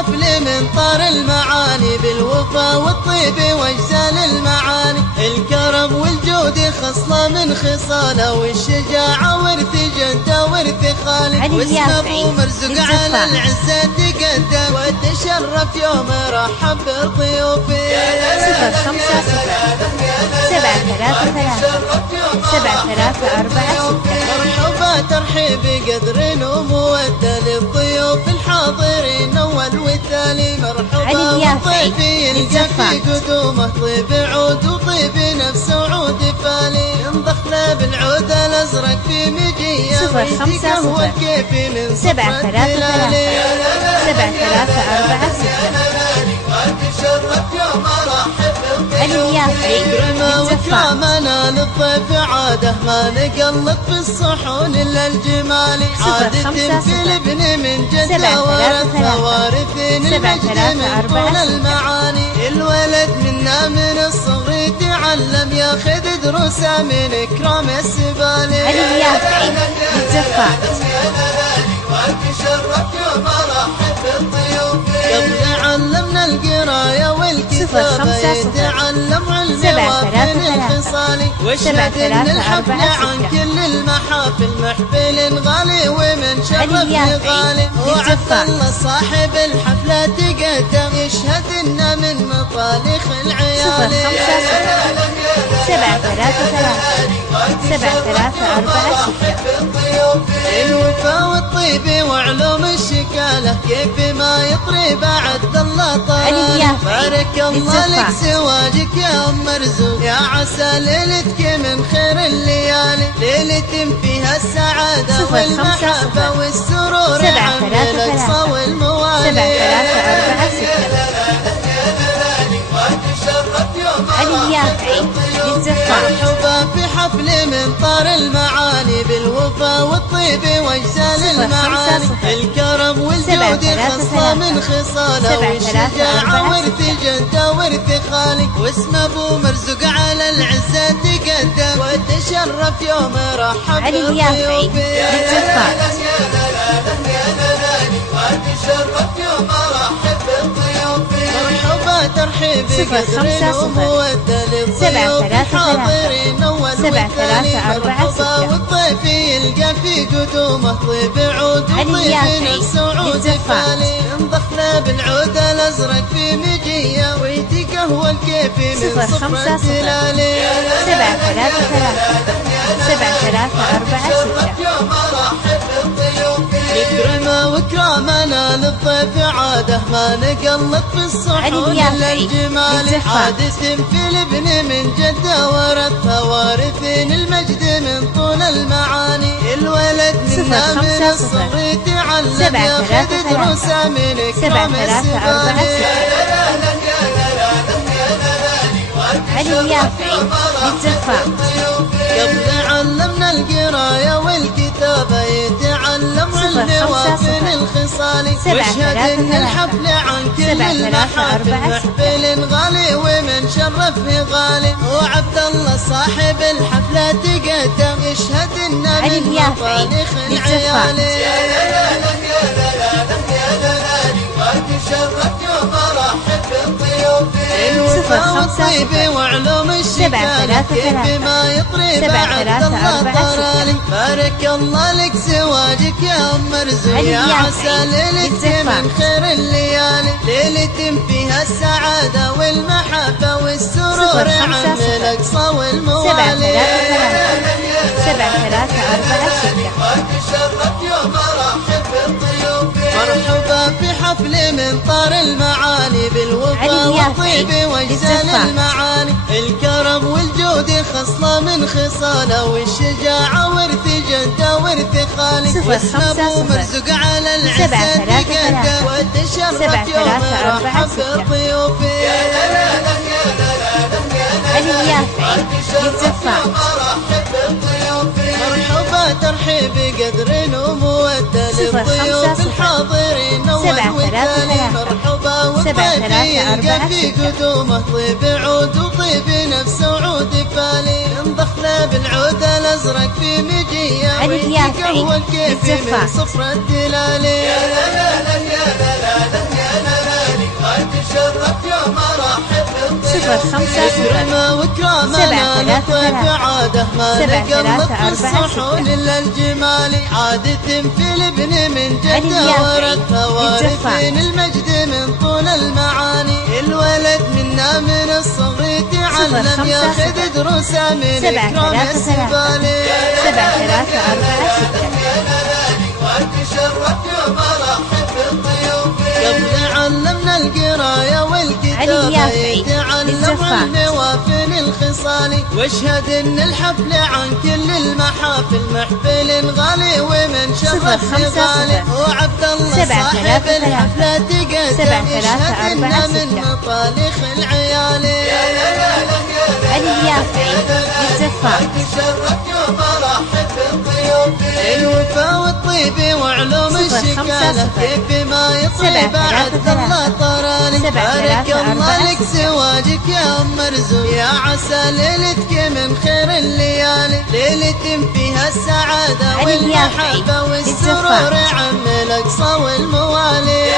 حفل من طار المعاني بالوفا والطيب واجزال المعاني. الكرم والجود خصلة من خصاله والشجاعة ورث جده ورث خالي. واسم ابو مرزوق على العزة تقدم وتشرف يوم رحب بضيوفه. 05 مرحبا ترحيب بقدر ومودة للضيوف الحاضرين اول والتالي. مرحبا والضيفين الجفي قدومه طيب عود وطيب نفس عود فالي. انضخنا بالعود الازرق في مجيه 05 هو الكيفي من 7 3 3 7 3 4 6 إكرمه وإكرامنا للضيف عاده ما نقلط في الصحون إلا الجمالي. عادة في الابن من جده ورث وارثين المجد من طول المعاني. الولد منا من الصغر يتعلم ياخذ دروسه من إكرام السبالي. قبل علمنا القراية والكتابة يتعلم علم وافن الخصالي. واشهد ان الحفل عن كل المحافل محفل غالي ومن شرف غالي. وعبد الله صاحب الحفلة تقدم يشهد ان من مطالخ العيال. 7 3 4 6 الوفا والطيب وعلوم الشكالة كيف ما يطري بعد الله طال. بارك الله لك زواجك يا ام مرزوق يا عسى ليلتك من خير الليالي. ليلة فيها السعادة والمحبة والسرور عم الاقصى والموالي. 7 3 4 6 مرحبا في حفل من طار المعاني بالوفا والطيب واجزال المعاني. الكرم والجود خصلة من خصاله والشجاعة ورث جده ورث خالي. واسم ابو مرزوق على العزة تقدم وتشرف يوم رحب بضيوفه. مرحبا ترحيب بقدر ومودة للضيوف الحاضرين اول والتالي. مرحبا والضيف يلقى في قدومه طيب عود وطيب نفس عود فالي. انضخنا بالعود الازرق في مجيه ويتقهوى الكيفي من صفر التلالي. 7 3 4 6 إكرمه وإكرامنا للضيف عاده ما نقلط في الصحون إلا الجمالي. عادة في الابن من جده ورث وارثين المجد من طول المعاني. الولد منا من الصغر يتعلم ياخذ دروسه من إكرام السبالي. قبل علمنا القراية والكتابة يتعلم علم وافن الخصالي. واشهد ان الحفل عن كل المحافل محفل غالي ومن شرفه غالي. وعبد الله صاحب الحفلة تقدم يشهد ان من مطالخ العيالي. الوفا والطيب وعلوم الشكالة كيف ما يطري بعد الله طرالي. بارك الله لك زواجك يا ام مرزوق يا عسى ليلتك من خير الليالي. ليلة فيها السعادة والمحبة والسرور عم الاقصى والموالي. 7 3 4 6 مرحبا في حفل من طار المعاني بالوفا والطيب واجزال المعاني. الكرم والجود خصلة من خصاله والشجاعة ورث جده ورث خالي. واسم ابو مرزوق على العزة تقدم وتشرف يوم رحب بضيوفه. مرحبا ترحيب بقدر ومودة للضيوف الحاضرين اول والتالي. مرحبا والضيف يلقى في قدومه طيب عود وطيب نفس عود فالي. انضخنا بالعود الازرق في مجيه ويتقهوى الكيفي من صفر التلالي. تشرف يوم رحب بالضيوف 05 إكرام وإكرامنا للضيف عادة ما نقلب في الصحون إلا الجمال عادة في الابن من جدة ورثها وارثين المجد من طول المعاني الولد منا من الصغر تعلم ياخذ دروسه من إكرام السبالي 7346 وتشرف يوم رحب بالضيوف قبل علمنا القراية والكتابة يتعلم علم وافن الخصال واشهد ان الحفل عن كل المحافل محفل غالي ومن شرف نضالي وعبد الله صاحب الحفلة تقدم يشهد انه من مطالخ العيالي علي اليافعي للزفار تشرف يوم رحب بالضيوف الوفا والطيب وعلوم الشكالة كيف ما يطيب عبد الله طرالي بارك الله لك زواجك يا ام مرزوق يا عسى ليلتك من خير الليالي ليلة فيها السعادة والمحبة والسرور عم الاقصى والموالي